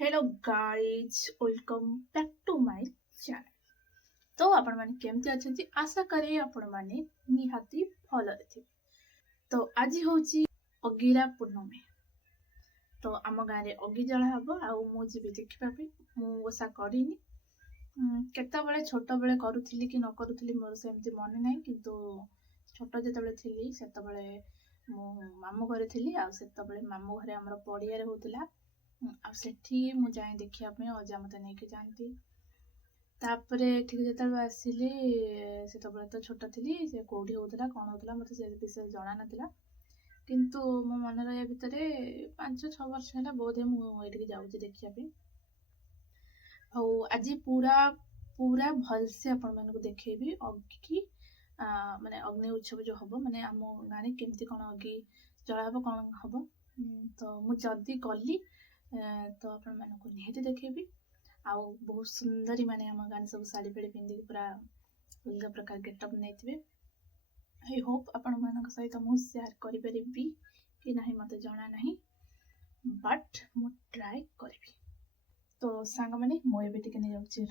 Hello guys welcome back to my channel. तो आपण माने केमती अछंती आशा करे आपण माने निहाती भल थे। तो आज होची अगिरा पूर्णमी। तो आम गाँव में अगि जला हम आउ जी देखा मु ओषा करनी केत बड़े छोट बड़े करुली कि न करुली मोर सेमती मन ना किंतु छोट जो थी से मु मामू घर थी आते मामू घर आम पड़िया होता आठी मु जाए देखापी अजा मत नहीं जाती। तापर ठीक जो आसिली से तो छोट थी से कौटी होता कौन होता मत से विषय जना ना किंतु मो मन रहा भितर 5-6 वर्ष है बोधे मुझे जाऊँगी देखापी। आज पूरा पूरा भलसे आपण मानक देखेबी अग्नि माने अग्नि उत्सव जो हम माने आम गाँव में केमती कौन अग्नि जला हम कौन हम। तो मुझे गली तो आपण मानक निहाती देखेबी आउ बहुत सुंदरी माने आम गाँव सब शाढ़ी फाड़ी पिंधिक पूरा अलग प्रकार गेटअप नहीं। आई होप आपण मानक सहित मुझे शेयर करी कि नहीं मत जना नहीं बट मु ट्राई करी। तो सांग मैंने मुझे टे नहीं जाऊँगी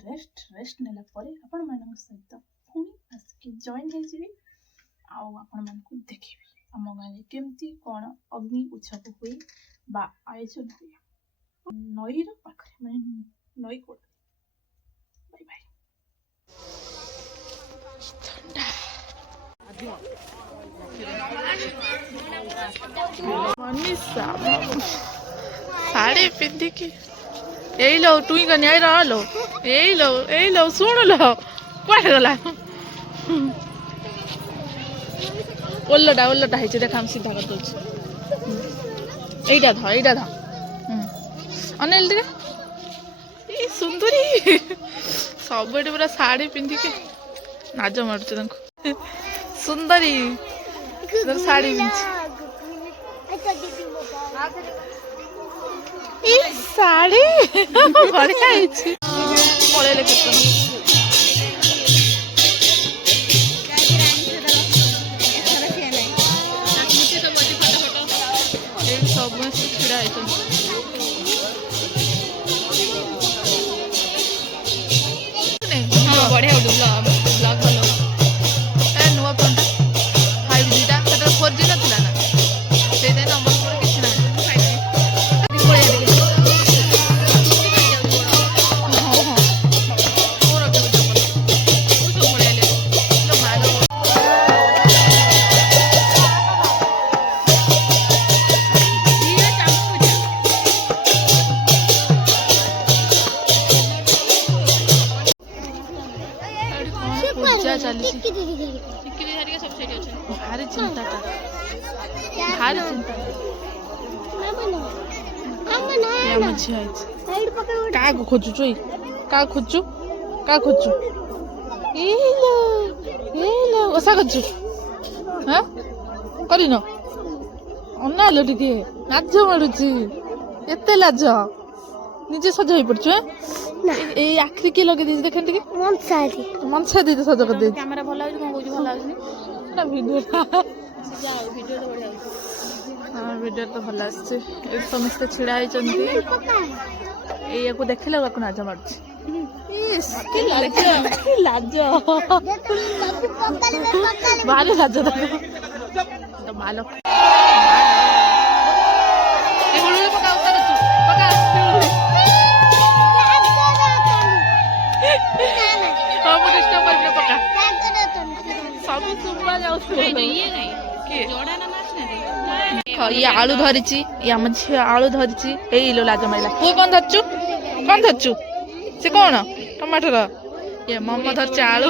रेस्ट नेला आपण मान सहित पुणी आसिक जॉइन हो आपण मानक देखेबी आम गाँव में केमती कौन अग्नि उत्सव हुए बा आयोजन हुए नईर पाखे मैंने नई कोड। Bye bye. मनीषा साड़ी पिंधिकी यही लो टुई का न्याय रहा लो यही लो सुन लो कौन गला ओल्लटा है देखा सीधा कर दूँ यहीटा धा अनिल टे सुंदरी सब पूरा साड़ी पिंधिकी नाज मारुच सुंदरी साड़ी साड़ी बढ़िया पड़े सब छिड़ा बढ़िया ब्लॉग भल नुआ फोन 5G टा 4G ना ना से नंबर किसी ना पूजा चली भारी चिंता भारी चिंता क्या खोजुचु क्या खोजु क्या खोजु ओषा खोजु हाँ कर अनाल टे लाज मारूची एत लाज निजे सज हो पड़छु आखिरी किए लगे देख टे मनसा दी सज कर कैमरा भल भल वीडियो तो भल आसे समस्ते छिड़ा या देखले नाज मार्च लाज भारी लाज माल ये आलू धरी आम झी आलू धरी ये लाज माइला तू कौन धरचु से कौन टमाटर ये मम धरचे आलू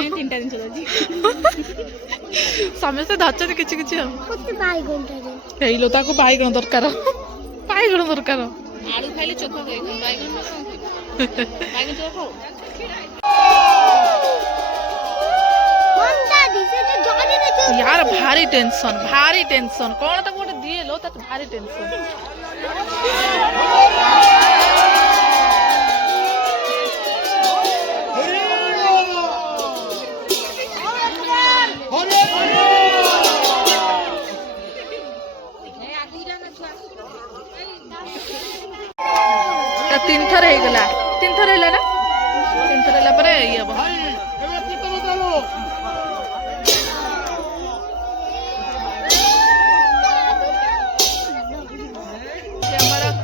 समस्ते धरते किसी किसी बैगण दरकार बैगण दरकार आलू खाइले चोखा यार भारी टेंशन कौन तक गोटे दिए लो तक भारी टेंशन तीन थर हो गला तीन थर है ना तीन थर है पर ये हम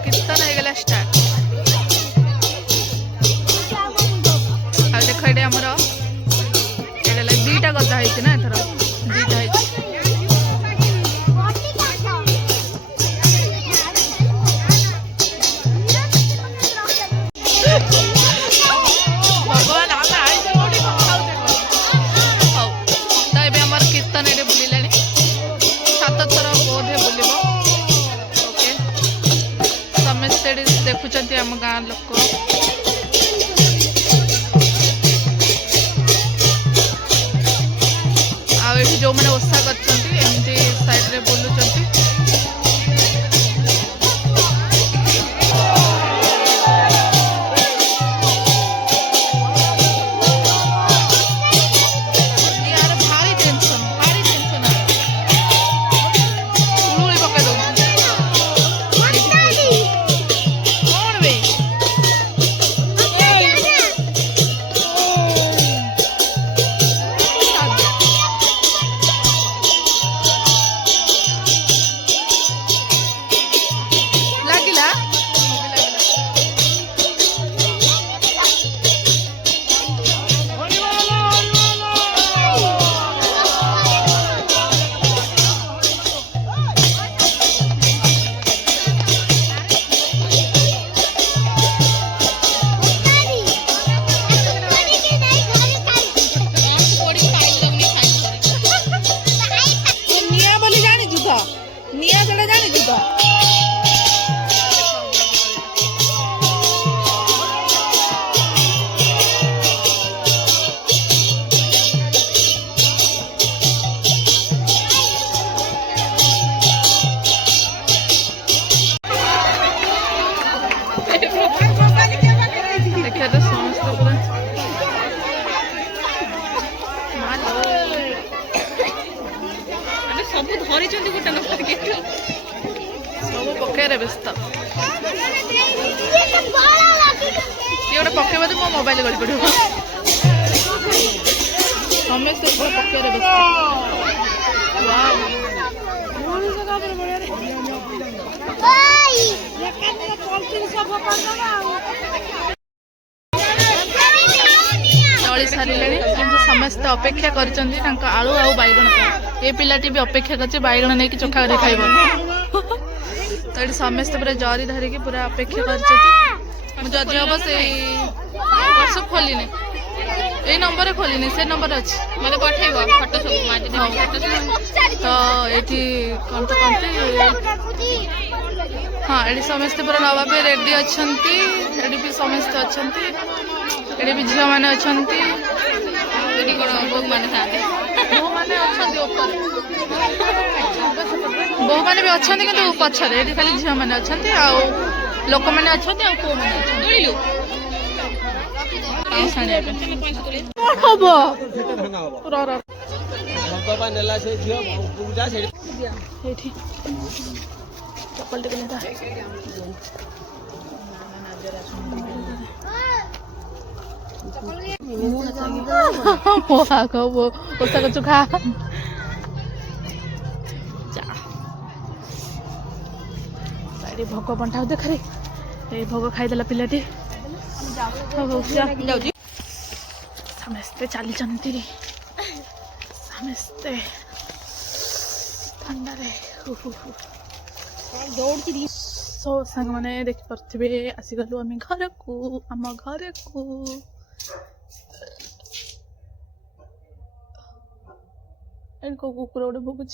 कीर्तन हो गला स्टार्ट आ देख ये आमर दीटा गदा है ना एथर दीटा है भगवान आम आई आम कीर्तन ये बुले सात थर बोधे बुल ओके समस्ते देखुं आम गाँ लोक जो मैंने ओषा करमती साइड बुलूँ सब धरी गोटे सब पकड़े व्यस्त गोटे पकड़ मो मोबाइल गड़ी पड़ो समस्त पकड़े व्यस्त चली सारे समस्त अपेक्षा कर आलू आउ बैगण ये पिलाटी भी अपेक्षा कर बैगण नहीं कि चोखा कर खाइब तो ये समस्त पूरा जरी धरिकी पूरा अपेक्षा कर जदि हम से वर्ष खोलिनी ये नंबर खोलिनी से नंबर अच्छे मैंने पठेब फटो सब तो ये कौन तो कहते हाँ ये समस्ते पूरा नवा पे रेडी अच्छा ये भी समस्ते अच्छा ये भी झील मैंने अच्छा बोह मैंने बोह मैंने भी अच्छा कि पचर ये खाली झील मैंने अच्छा लोक मैंने अच्छा पो मैंने चप्पल खा भोग बंटा देखरे ये भोग खाईदेला पिलाटी समस्ते चली समस्ते ठंडारे सो सांग मैंने देखी पारे आसीगलु आम घर को कुकुर गोटे भोगुच